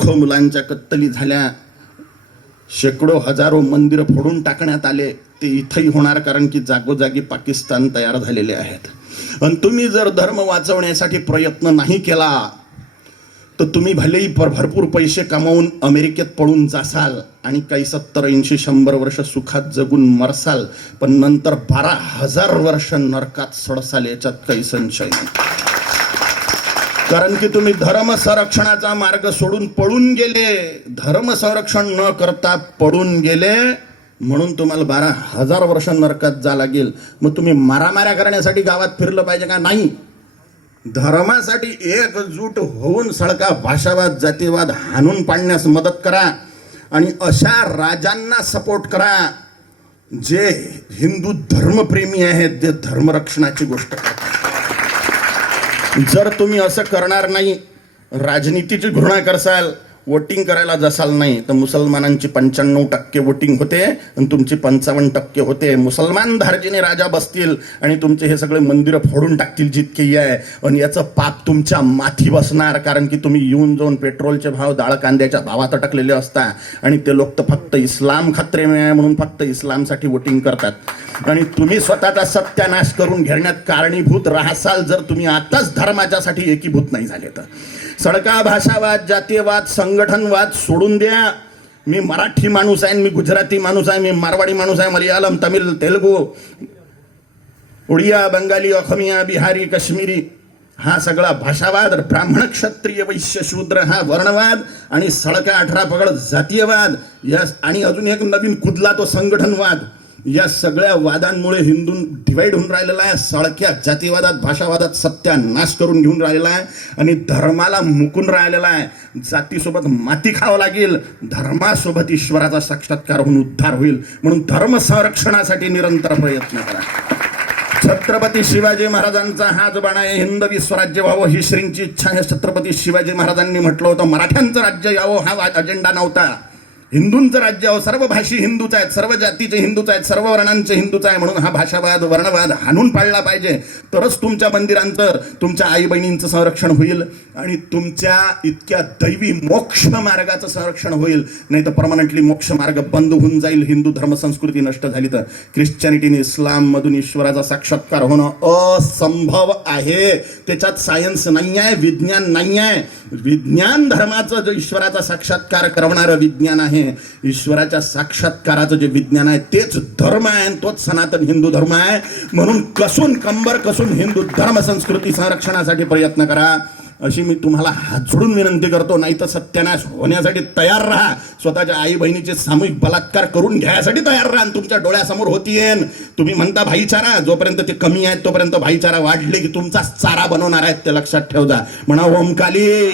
लाखो मुलांच्या कत्तली झाल्या, शेकडो हजारो मंदिरं फोडून टाकण्यात आले. ते इथंही होणार, कारण की जागोजागी पाकिस्तान तयार झालेले आहेत. आणि तुम्ही जर धर्म वाचवण्यासाठी प्रयत्न नाही केला तर तुम्ही भलेही भरपूर पैसे कमावून अमेरिकेत पळून जासाल आणि काही 70-80-100 वर्ष सुखात जगून मरसाल, पण नंतर 12,000 वर्ष नरकात सडसाल, याच्यात काही संशय नाही. कारण की तुम्ही धर्म संरक्षणाचा मार्ग सोडून पळून गेले, धर्म संरक्षण न करता पळून गेले, म्हणून तुम्हाला 12,000 वर्ष नरकात जा लागेल. मग तुम्ही मारामाऱ्या करण्यासाठी गावात फिरलं पाहिजे का? नाही. धर्मासाठी एकजूट होऊन सळका भाषावाद जातीवाद हाणून पाडण्यास मदत करा आणि अशा राजांना सपोर्ट करा जे हिंदू धर्मप्रेमी आहेत, जे धर्मरक्षणाची गोष्ट करतात. जर तुम्ही असं करणार नाही, राजनीतीची घृणा करसाल, वोटिंग करायला जसाल नाही, तर मुसलमानांची 95% वोटिंग होते आणि तुमची 55% होते. मुसलमान धार्जिने राजा बसतील आणि तुमचे हे सगळे मंदिरं फोडून टाकतील जितकेही आहे, आणि याचं पाप तुमच्या माथी बसणार. कारण की तुम्ही येऊन जाऊन पेट्रोलचे भाव डाळ कांद्याच्या भावात अटकलेले असता आणि ते लोक तर फक्त इस्लाम खत्रे में आहे म्हणून फक्त इस्लामसाठी वोटिंग करतात. आणि तुम्ही स्वतःचा सत्यानाश करून घेण्यात कारणीभूत राहसाल जर तुम्ही आताच धर्माच्यासाठी एकीभूत नाही झाले तर. सडका भाषावाद जातीयवाद संघटनवाद सोडून द्या. मी मराठी माणूस आहे, मी गुजराती माणूस आहे, मी मारवाडी माणूस आहे, मलयालम तमिळ तेलुगू उडिया बंगाली अखमिया बिहारी काश्मीरी हा सगळा भाषावाद, ब्राह्मण क्षत्रिय वैश्य शूद्र हा वर्णवाद, आणि सडका 18 पगड जातीयवाद या, आणि अजून एक नवीन कुदला तो संघटनवाद. या सगळ्या वादांमुळे हिंदू डिवाइड होऊन राहिलेला आहे. सळक्या जातीवादात भाषावादात सत्यानाश करून घेऊन राहिलेला आहे आणि धर्माला मुकून राहिलेला आहे. जातीसोबत माती खावं लागेल, धर्मासोबत ईश्वराचा साक्षात्कार होऊन उद्धार होईल. म्हणून धर्म संरक्षणासाठी निरंतर प्रयत्न करा. छत्रपती शिवाजी महाराजांचा हाच बाणा आहे, हिंदवी स्वराज्य व्हावं ही श्रींची इच्छा आहे. छत्रपती शिवाजी महाराजांनी म्हटलं होतं मराठ्यांचं राज्य यावं हा अजेंडा नव्हता. हिंदूंचं राज्य आहे, सर्व भाषी हिंदूच आहेत, सर्व जातीचे हिंदूच आहेत, सर्व वर्णांचे हिंदूच आहे. म्हणून हा भाषावाद वर्णवाद हाणून पाडला पाहिजे, तरच तुमच्या मंदिरांचं तुमच्या आई बहिणींचं संरक्षण होईल आणि तुमच्या इतक्या दैवी मोक्ष मार्गाचं संरक्षण होईल. नाही तर परमनंटली मोक्ष मार्ग बंद होऊन जाईल. हिंदू धर्म संस्कृती नष्ट झाली तर ख्रिश्चनिटीने इस्लाम मधून ईश्वराचा साक्षात्कार होणं असंभव आहे. त्याच्यात सायन्स नाही आहे, विज्ञान नाही आहे. विज्ञान धर्माचं जो ईश्वराचा साक्षात्कार करणारं विज्ञान आहे, ईश्वराच्या साक्षात्काराचं जे विज्ञान आहे तेच धर्म आहे आणि तोच सनातन हिंदू धर्म आहे. म्हणून कसून कंबर कसून हिंदू धर्म संस्कृती संरक्षणासाठी प्रयत्न करा अशी मी तुम्हाला हात जोडून विनंती करतो. नाही तर सत्यानाश होण्यासाठी तयार राहा. स्वतःच्या आई बहिणीचे सामूहिक बलात्कार करून घ्यायसाठी तयार राहा. तुमच्या डोळ्यासमोर होतीये. तुम्ही म्हणता भाईचारा, जोपर्यंत ते कमी आहेत तोपर्यंत भाईचारा वाढले की तुमचा चारा बनवणार आहेत, ते लक्षात ठेवजा. म्हणा ओम काली.